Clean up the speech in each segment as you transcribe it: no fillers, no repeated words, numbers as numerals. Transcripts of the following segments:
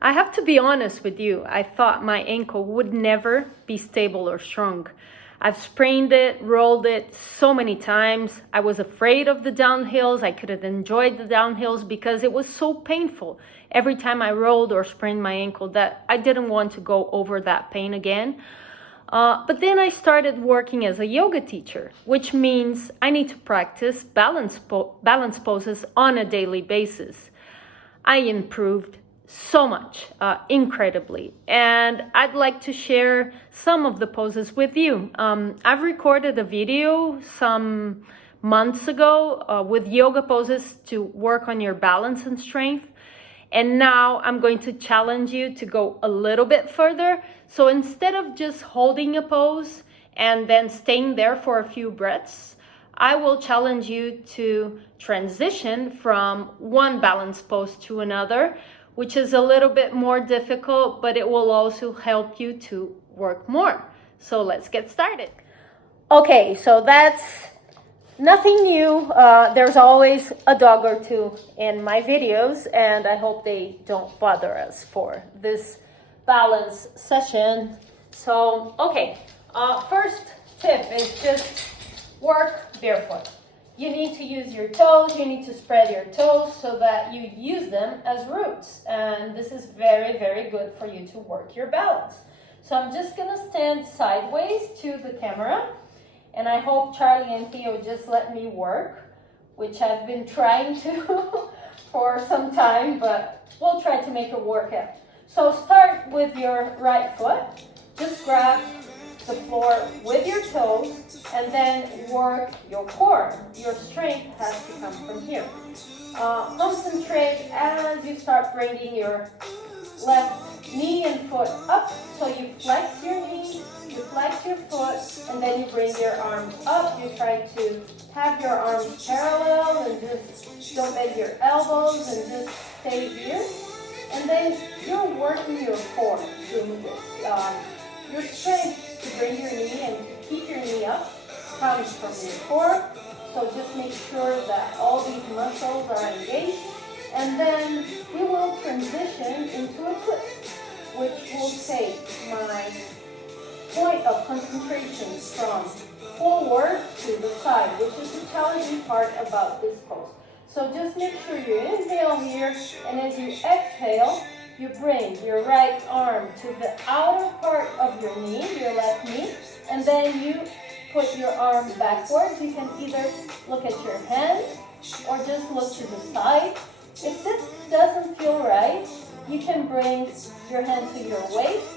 I have to be honest with you. I thought my ankle would never be stable or strong. I've sprained it, rolled it so many times. I was afraid of the downhills. I couldn't enjoy the downhills because it was so painful. Every time I rolled or sprained my ankle, that I didn't want to go over that pain again. But then I started working as a yoga teacher, which means I need to practice balance poses on a daily basis. I improved so much, incredibly. And I'd like to share some of the poses with you. I've recorded a video some months ago with yoga poses to work on your balance and strength. And now I'm going to challenge you to go a little bit further. So instead of just holding a pose and then staying there for a few breaths, I will challenge you to transition from one balance pose to another, which is a little bit more difficult, but it will also help you to work more. So let's get started. Okay, so that's nothing new. There's always a dog or two in my videos, and I hope they don't bother us for this balance session. So, okay, first tip is just work barefoot. You need to use your toes, you need to spread your toes so that you use them as roots. And this is very, very good for you to work your balance. So I'm just gonna stand sideways to the camera, and I hope Charlie and Theo just let me work, which I've been trying to for some time, but we'll try to make it work out. So start with your right foot, just grab the floor with your toes, and then work your core. Your strength has to come from here. Concentrate as you start bringing your left knee and foot up. So you flex your knee, you flex your foot, and then you bring your arms up. You try to have your arms parallel and just don't bend your elbows and just stay here. And then you're working your core doing this. Your strength to bring your knee and keep your knee up comes from your core. So just make sure that all these muscles are engaged. And then we will transition into a twist, which will take my point of concentration from forward to the side, which is the challenging part about this pose. So just make sure you inhale here, and as you exhale, you bring your right arm to the outer part of your knee, your left knee, and then you put your arm backwards. You can either look at your hand or just look to the side. If this doesn't feel right, you can bring your hand to your waist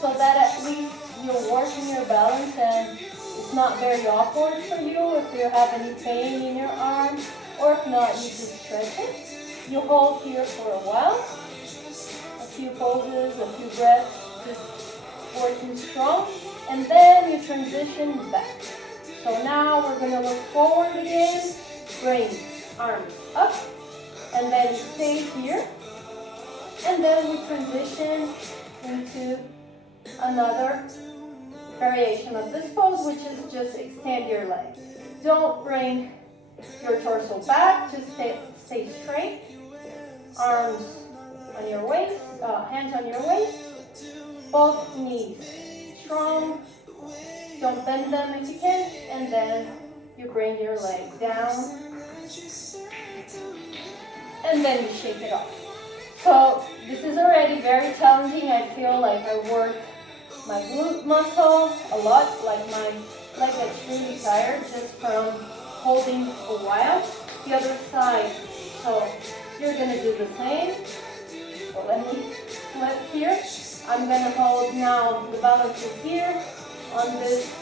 so that at least you're working your balance and it's not very awkward for you if you have any pain in your arm, or if not, you just stretch it. You hold here for a while, a few poses, a few breaths, just working strong, and then you transition back. So now we're going to look forward again, bring arms up, and then stay here, and then we transition into another variation of this pose, which is just extend your legs. Don't bring your torso back, just stay straight. Arms on your waist, hands on your waist, both knees strong. Don't bend them if you can, and then you bring your leg down, and then you shake it off. So this is already very challenging. I feel like I work my glute muscle a lot, like my leg gets really tired just from holding a while. The other side, so you're gonna do the same. So let me flip here. I'm gonna hold now, the balance is here on this,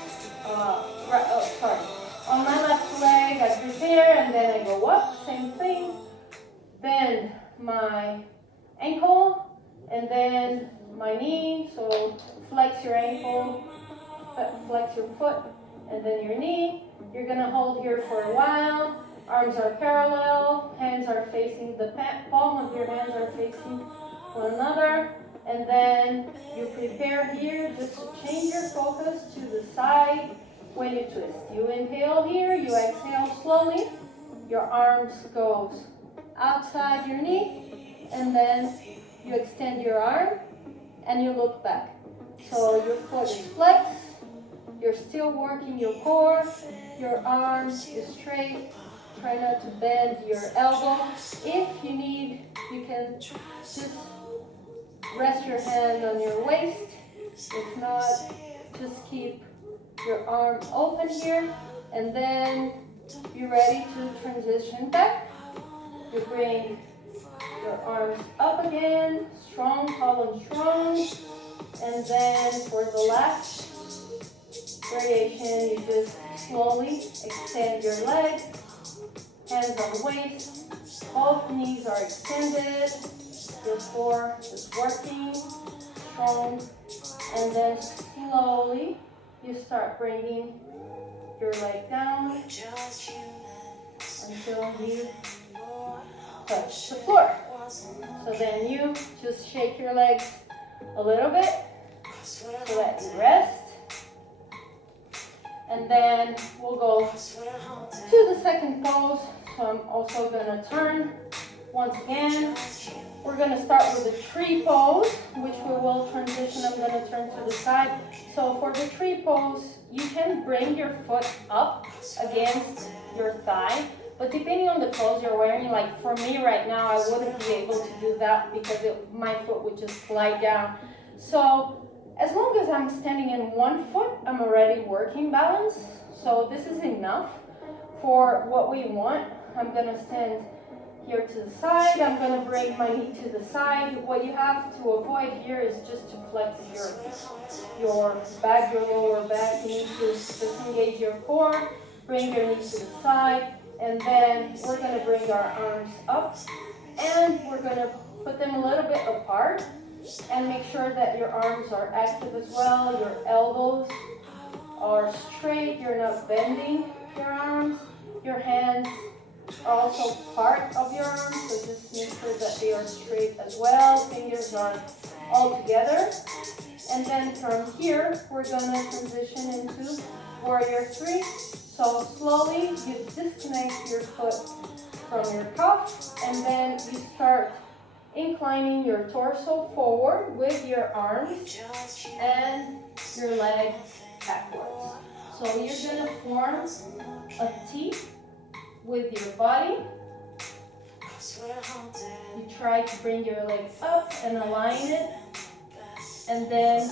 on my left leg, I prepare and then I go up, same thing. Bend my ankle and then my knee, so flex your ankle, flex your foot, and then your knee. You're gonna hold here for a while. Arms are parallel, hands are facing, the palm of your hands are facing one another. And then you prepare here just to change your focus to the side when you twist. You inhale here, you exhale slowly. Your arms goes outside your knee, and then you extend your arm and you look back. So your foot is flexed, you're still working your core, your arm is straight. Try not to bend your elbow. If you need, you can just rest your hand on your waist. If not, just keep your arm open here, and then you're ready to transition back. You bring your arms up again, strong, tall and strong. And then for the last variation, you just slowly extend your legs, hands on the waist, both knees are extended, your core is working, strong, and then slowly you start bringing your leg down until you touch the floor. So then you just shake your legs a little bit so that you rest. And then we'll go to the second pose. So I'm also gonna turn once again. We're gonna start with the tree pose, which we will transition. I'm gonna turn to the side. So for the tree pose, you can bring your foot up against your thigh, but depending on the clothes you're wearing, like for me right now, I wouldn't be able to do that because my foot would just slide down. So as long as I'm standing in one foot, I'm already working balance. So this is enough for what we want. I'm gonna stand here to the side. I'm gonna bring my knee to the side. What you have to avoid here is just to flex your back, your lower back. You need to just engage your core, bring your knees to the side, and then we're gonna bring our arms up and we're gonna put them a little bit apart and make sure that your arms are active as well. Your elbows are straight, you're not bending your arms. Your hands are also part of your arms, so just make sure that they are straight as well. Fingers are all together. And then from here, we're gonna transition into Warrior 3. So slowly, you disconnect your foot from your cuff, and then you start inclining your torso forward with your arms and your leg backwards. So you're gonna form a T with your body. You try to bring your leg up and align it, and then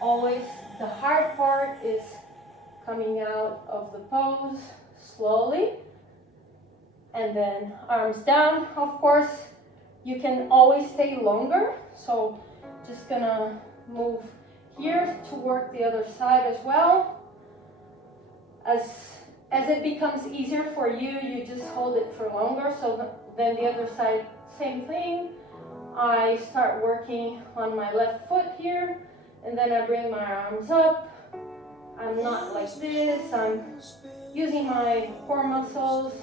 always the hard part is coming out of the pose slowly, and then arms down. Of course, you can always stay longer, so just gonna move here to work the other side as well. As it becomes easier for you, you just hold it for longer. So then the other side, same thing. I start working on my left foot here, and then I bring my arms up. I'm not like this. I'm using my core muscles,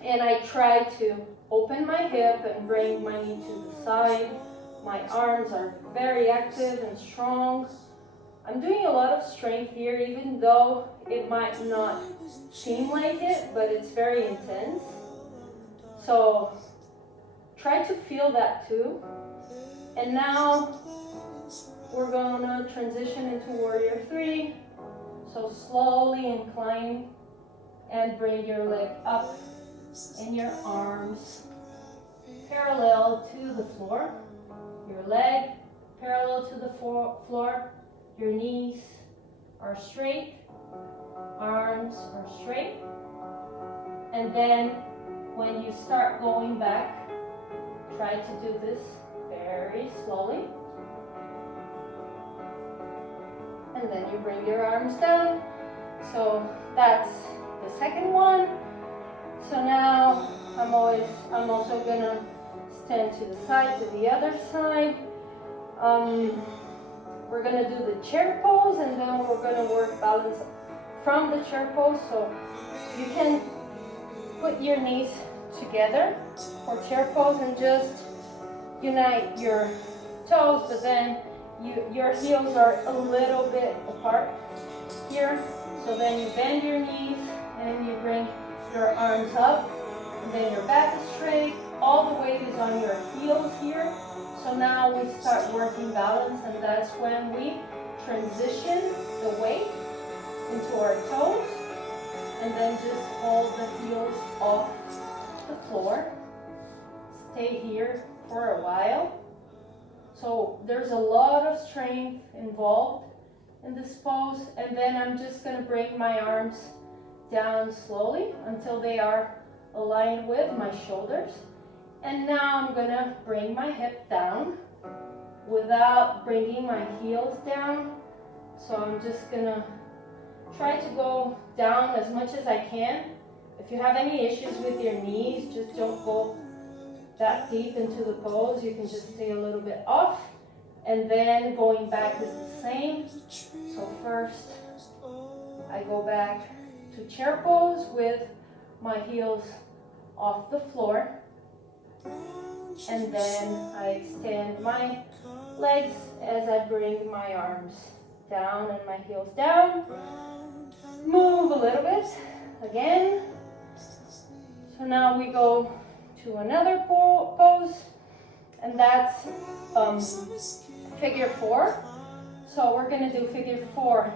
and I try to open my hip and bring my knee to the side. My arms are very active and strong. I'm doing a lot of strength here, even though it might not seem like it, but it's very intense. So try to feel that too. And now we're gonna transition into Warrior 3. So slowly incline and bring your leg up and your arms parallel to the floor. Your leg parallel to the floor. Your knees are straight, arms are straight. And then when you start going back, try to do this very slowly. And then you bring your arms down. So that's the second one. So now I'm also gonna stand to the side, to the other side. We're gonna do the chair pose, and then we're gonna work balance from the chair pose. So you can put your knees together for chair pose and just unite your toes, but then your heels are a little bit apart here. So then you bend your knees and you bring your arms up, and then your back is straight. all the weight is on your heels here. So now we start working balance, and that's when we transition the weight into our toes, and then just hold the heels off the floor. Stay here for a while. So there's a lot of strength involved in this pose, and then I'm just going to bring my arms down slowly until they are aligned with my shoulders. And now I'm going to bring my hip down without bringing my heels down. So I'm just going to try to go down as much as I can. If you have any issues with your knees, just don't go that deep into the pose. You can just stay a little bit off. And then going back is the same. So first I go back to chair pose with my heels off the floor. And then I extend my legs as I bring my arms down and my heels down. Move a little bit again. So now we go to another pose, and that's figure 4. So we're going to do figure 4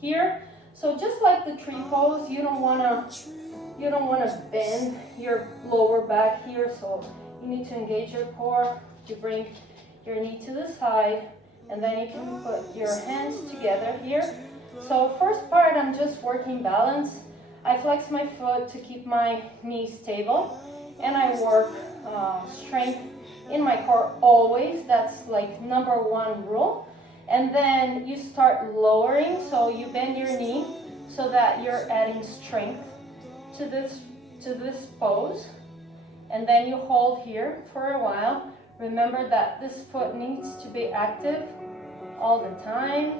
here. So just like the tree pose, you don't want to bend your lower back here. So you need to engage your core. You bring your knee to the side, and then you can put your hands together here. So first part, I'm just working balance. I flex my foot to keep my knee stable, and I work strength in my core always. That's like number 1 rule. And then you start lowering, so you bend your knee so that you're adding strength to this pose. And then you hold here for a while. Remember that this foot needs to be active all the time.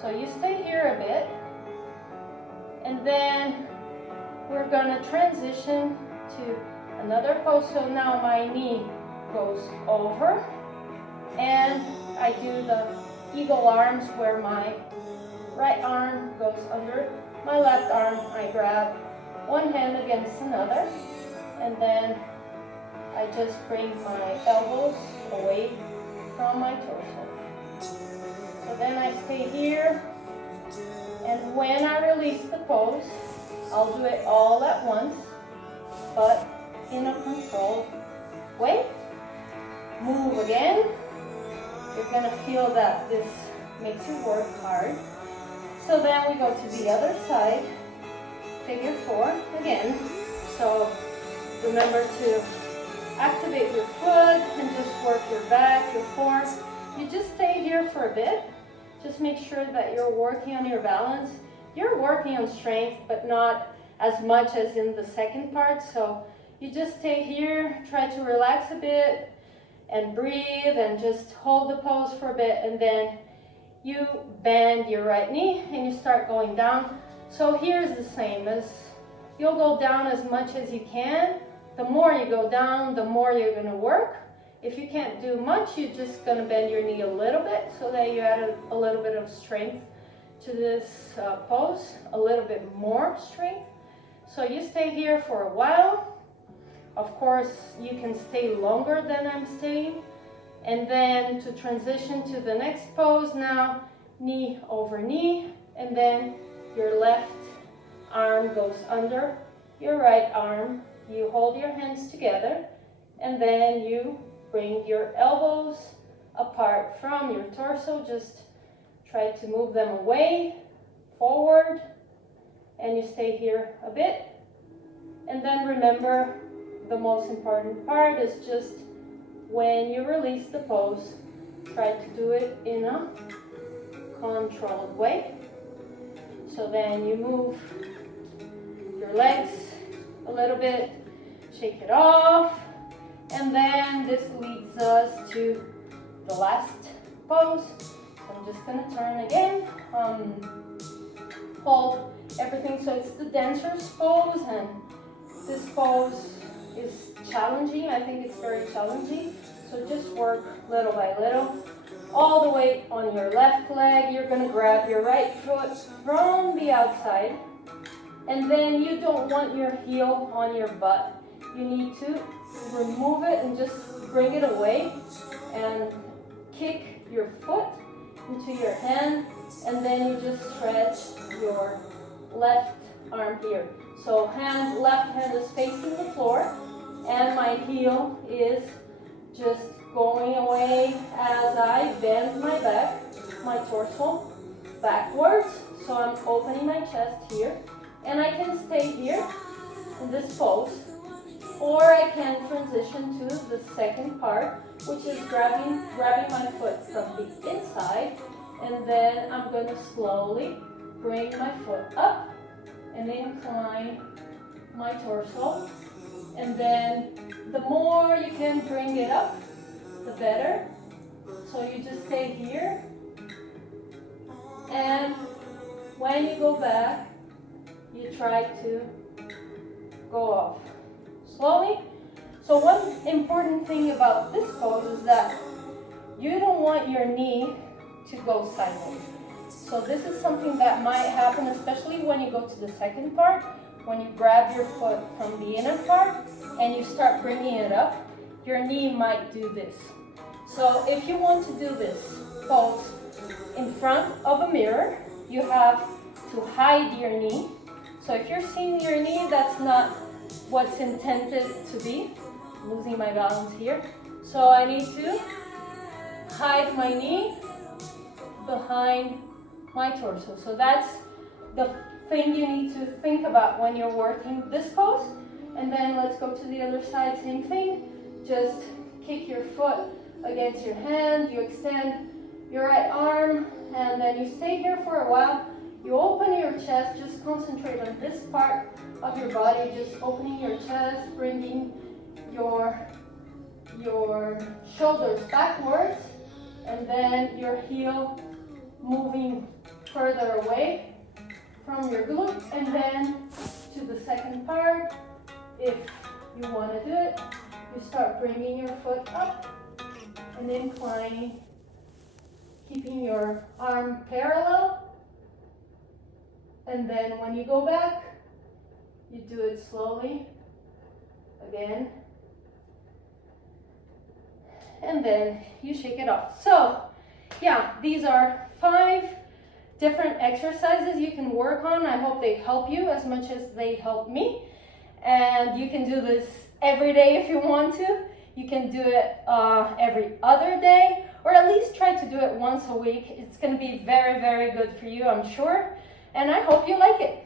So you stay here a bit. And then we're gonna transition to another pose. So now my knee goes over, and I do the eagle arms where my right arm goes under my left arm. I grab one hand against another, and then I just bring my elbows away from my torso. So then I stay here, and when I release the pose, I'll do it all at once, but in a controlled way. Move again. You're gonna feel that this makes you work hard. So then we go to the other side, figure 4 again. So remember to activate your foot and just work your back, your core. You just stay here for a bit. Just make sure that you're working on your balance. You're working on strength, but not as much as in the second part. So you just stay here, try to relax a bit and breathe and just hold the pose for a bit, and then you bend your right knee and you start going down. So here's the same as you'll go down as much as you can. The more you go down, the more you're going to work. If you can't do much, you're just going to bend your knee a little bit so that you add a little bit of strength to this pose, a little bit more strength. So you stay here for a while. Of course, you can stay longer than I'm staying. And then to transition to the next pose now, knee over knee, and then your left arm goes under your right arm. You hold your hands together, and then you bring your elbows apart from your torso. Just try to move them away, forward, and you stay here a bit. And then remember, the most important part is just when you release the pose, try to do it in a controlled way. So then you move your legs a little bit, shake it off, and then this leads us to the last pose. So I'm just gonna turn again, hold everything. So it's the dancer's pose, and this pose is challenging. I think it's very challenging. So just work little by little. All the weight on your left leg. You're gonna grab your right foot from the outside, and then you don't want your heel on your butt. you need to remove it and just bring it away and kick your foot into your hand, and then you just stretch your left arm here. So left hand is facing the floor, and my heel is just going away as I bend my back, my torso backwards. So I'm opening my chest here, and I can stay here in this pose, or I can transition to the second part, which is grabbing my foot from the inside, and then I'm going to slowly bring my foot up and incline my torso. And then the more you can bring it up, the better. So you just stay here, and when you go back, you try to go off slowly. So one important thing about this pose is that you don't want your knee to go sideways. So this is something that might happen, especially when you go to the second part, when you grab your foot from the inner part and you start bringing it up, your knee might do this. So if you want to do this pose in front of a mirror, you have to hide your knee. So if you're seeing your knee, that's not what's intended to be. I'm losing my balance here. So I need to hide my knee behind my torso. So that's the thing you need to think about when you're working this pose. And then let's go to the other side, same thing. Just kick your foot against your hand, you extend your right arm, and then you stay here for a while. You open your chest, just concentrate on this part of your body, just opening your chest, bringing your shoulders backwards, and then your heel moving further away from your glute, and then to the second part. If you want to do it, you start bringing your foot up and inclining, keeping your arm parallel. And then when you go back, you do it slowly again. And then you shake it off. So yeah, these are 5 different exercises you can work on. I hope they help you as much as they help me. And you can do this every day if you want to. You can do it every other day, or at least try to do it once a week. It's going to be very, very good for you, I'm sure. And I hope you like it.